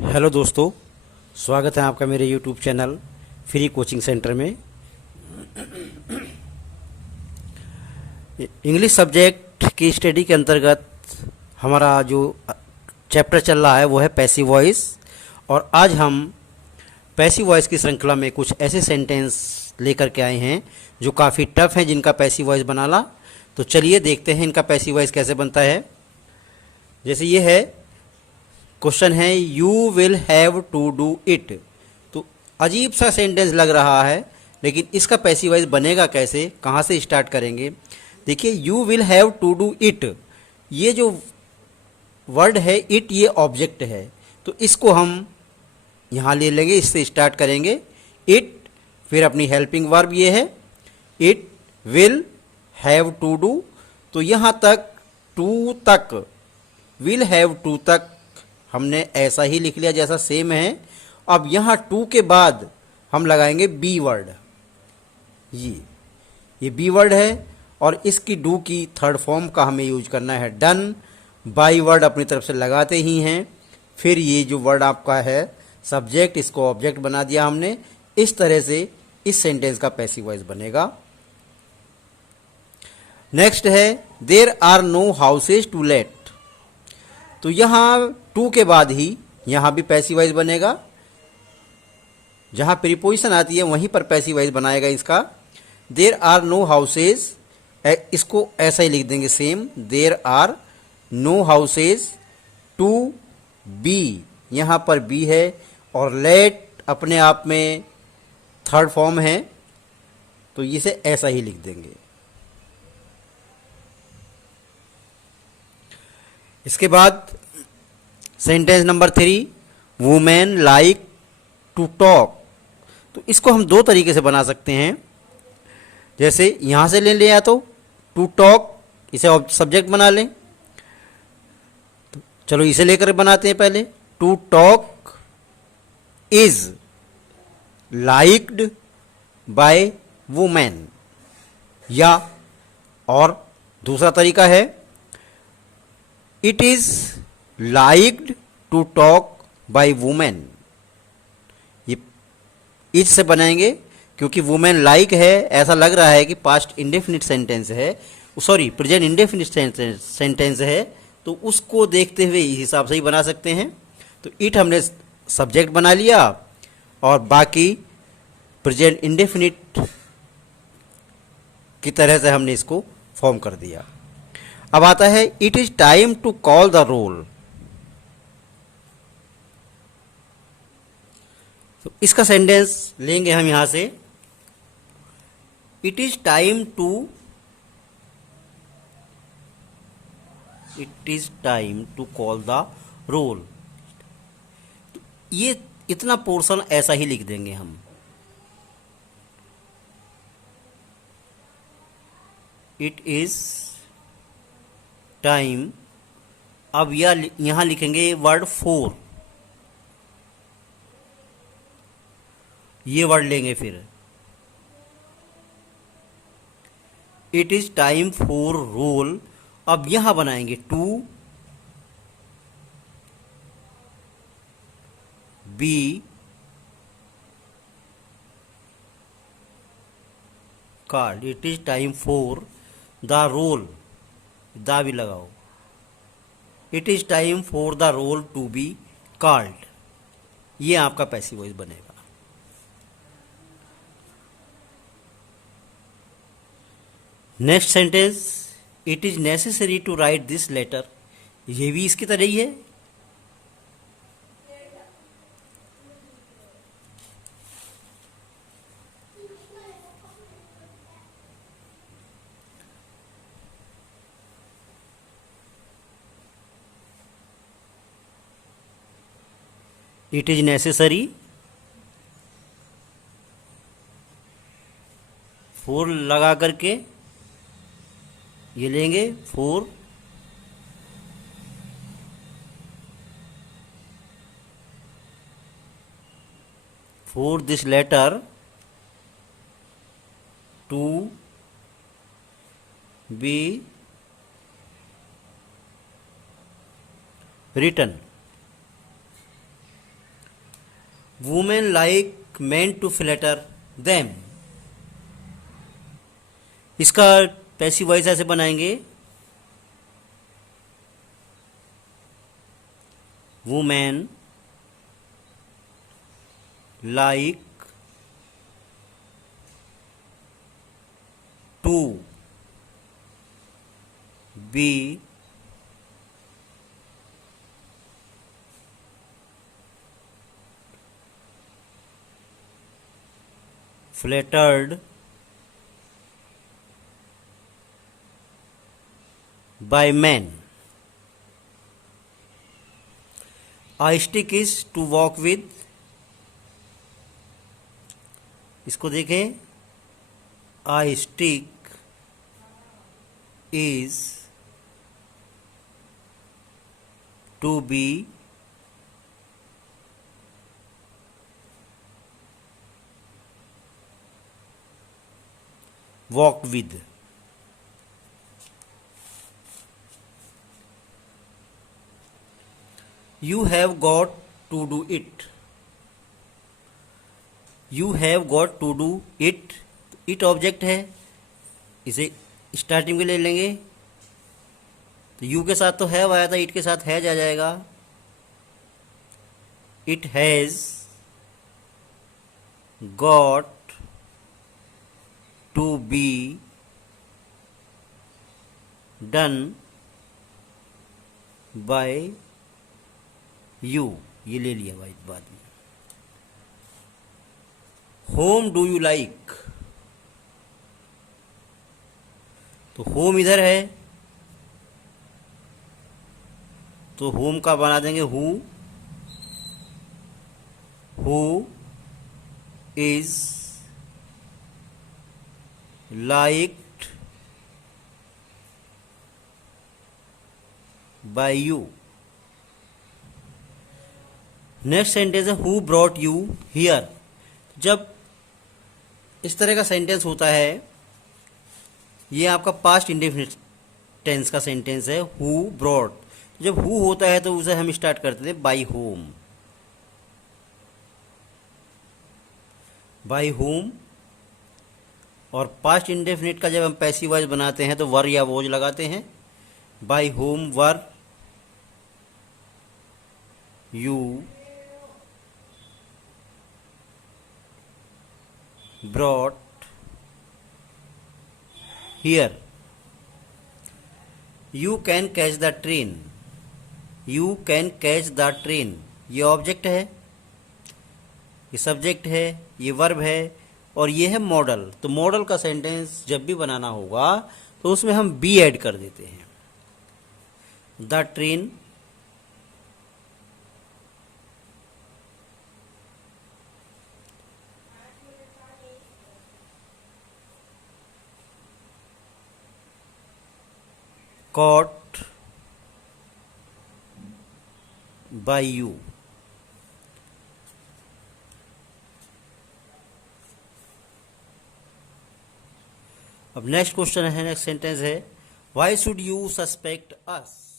Hello दोस्तों, स्वागत है आपका मेरे YouTube channel free coaching centre में। इंग्लिश सब्जेक्ट की स्टडी के अंतर्गत हमारा जो चैप्टर चल रहा है वो है पैसिव वॉइस। और आज हम पैसिव वॉइस की श्रृंखला में कुछ ऐसे सेंटेंस लेकर के आए हैं जो काफ़ी टफ हैं, जिनका पैसिव वॉइस बनाना। तो चलिए देखते हैं इनका पैसिव वॉइस कैसे बनता है। जैसे ये है, क्वेश्चन है you will have to do it. तो अजीब सा सेंटेंस लग रहा है, लेकिन इसका पैसिव वॉइस बनेगा कैसे, कहाँ से स्टार्ट करेंगे। देखिए, you will have to do it, ये जो वर्ड है इट, ये ऑब्जेक्ट है। तो इसको हम यहाँ ले लेंगे, इससे स्टार्ट करेंगे इट, फिर अपनी हेल्पिंग वर्ब ये है it will have to do. तो यहाँ तक टू तक, विल हैव टू तक हमने ऐसा ही लिख लिया जैसा सेम है। अब यहाँ टू के बाद हम लगाएंगे बी वर्ड। ये बी वर्ड है और इसकी डू की थर्ड फॉर्म का हमें यूज करना है डन। बाई वर्ड अपनी तरफ से लगाते ही हैं। फिर ये जो वर्ड आपका है सब्जेक्ट, इसको ऑब्जेक्ट बना दिया हमने। इस तरह से इस सेंटेंस का पैसिव वॉइस बनेगा। नेक्स्ट है there are no houses to let. तो यहाँ टू के बाद ही यहाँ भी पैसिव वॉइस बनेगा। जहाँ प्रीपोजिशन आती है वहीं पर पैसिव वॉइस बनाएगा इसका। देयर आर नो हाउसेज, इसको ऐसा ही लिख देंगे same, there are no houses to be, यहाँ पर बी है और लेट अपने आप में थर्ड फॉर्म है, तो इसे ऐसा ही लिख देंगे। इसके बाद sentence number 3, women like to talk. तो इसको हम दो तरीके से बना सकते हैं। जैसे यहाँ से ले लिया तो टू टॉक, इसे सब्जेक्ट बना लें। तो चलो इसे लेकर बनाते हैं पहले। To talk is liked by women. या और दूसरा तरीका है it is liked to talk by women. ये इज से बनाएंगे क्योंकि वुमेन लाइक है, ऐसा लग रहा है कि पास्ट इंडेफिनिट सेंटेंस है, सॉरी प्रेजेंट इंडेफिनिट सेंटेंस है, तो उसको देखते हुए इस हिसाब से ही बना सकते हैं। तो इट हमने सब्जेक्ट बना लिया और बाकी प्रेजेंट इंडेफिनिट की तरह से हमने इसको फॉर्म कर दिया। अब आता है it is time to call the roll. तो इसका सेंटेंस लेंगे हम यहां से, it is time to call the roll. ये इतना पोर्शन ऐसा ही लिख देंगे हम। इट इज टाइम, अब यहां लिखेंगे वर्ड फोर, ये वर्ड लेंगे फिर it is time for roll. अब यहां बनाएंगे to be called. It is time for the roll, the भी लगाओ। It is time for the roll to be called. ये आपका पैसिव वॉइस बनेगा। Next sentence, it is necessary to write this letter. ये भी इसकी तरह ही है। इट इज नेसेसरी, फोर लगा करके ये लेंगे for this letter to be written. Women like man to flatter them. इसका पैसिव वॉइस ऐसे बनाएंगे, women like to be flattered by men. A stick is to walk with। इसको देखें, a stick is to be walked with। You have got to do it। You have got to do it। it object है, इसे starting में ले लेंगे, तो you के साथ तो हैव आया था, इट के साथ हैज आ जाएगा। It has got to be done by you, ये ले लिया भाई बाद में। होम डू यू लाइक, तो होम इधर है, तो होम का बना देंगे who is liked by you। Next sentence है हु ब्रॉट यू हियर। जब इस तरह का सेंटेंस होता है, ये आपका पास्ट इंडेफिनिट टेंस का सेंटेंस है, हु ब्रॉट। जब हु होता है तो उसे हम स्टार्ट करते थे बाई होम, बाई होम। और पास्ट इंडेफिनिट का जब हम पैसिव वॉइस बनाते हैं तो वर या वोज लगाते हैं, by whom were you brought here. You can catch the train. You can catch the train, ये ऑब्जेक्ट है, ये सब्जेक्ट है, ये वर्ब है, और ये है मॉडल। तो मॉडल का सेंटेंस जब भी बनाना होगा तो उसमें हम बी ऐड कर देते हैं। The train caught by you। अब नेक्स्ट क्वेश्चन है, नेक्स्ट सेंटेंस है, why should you suspect us.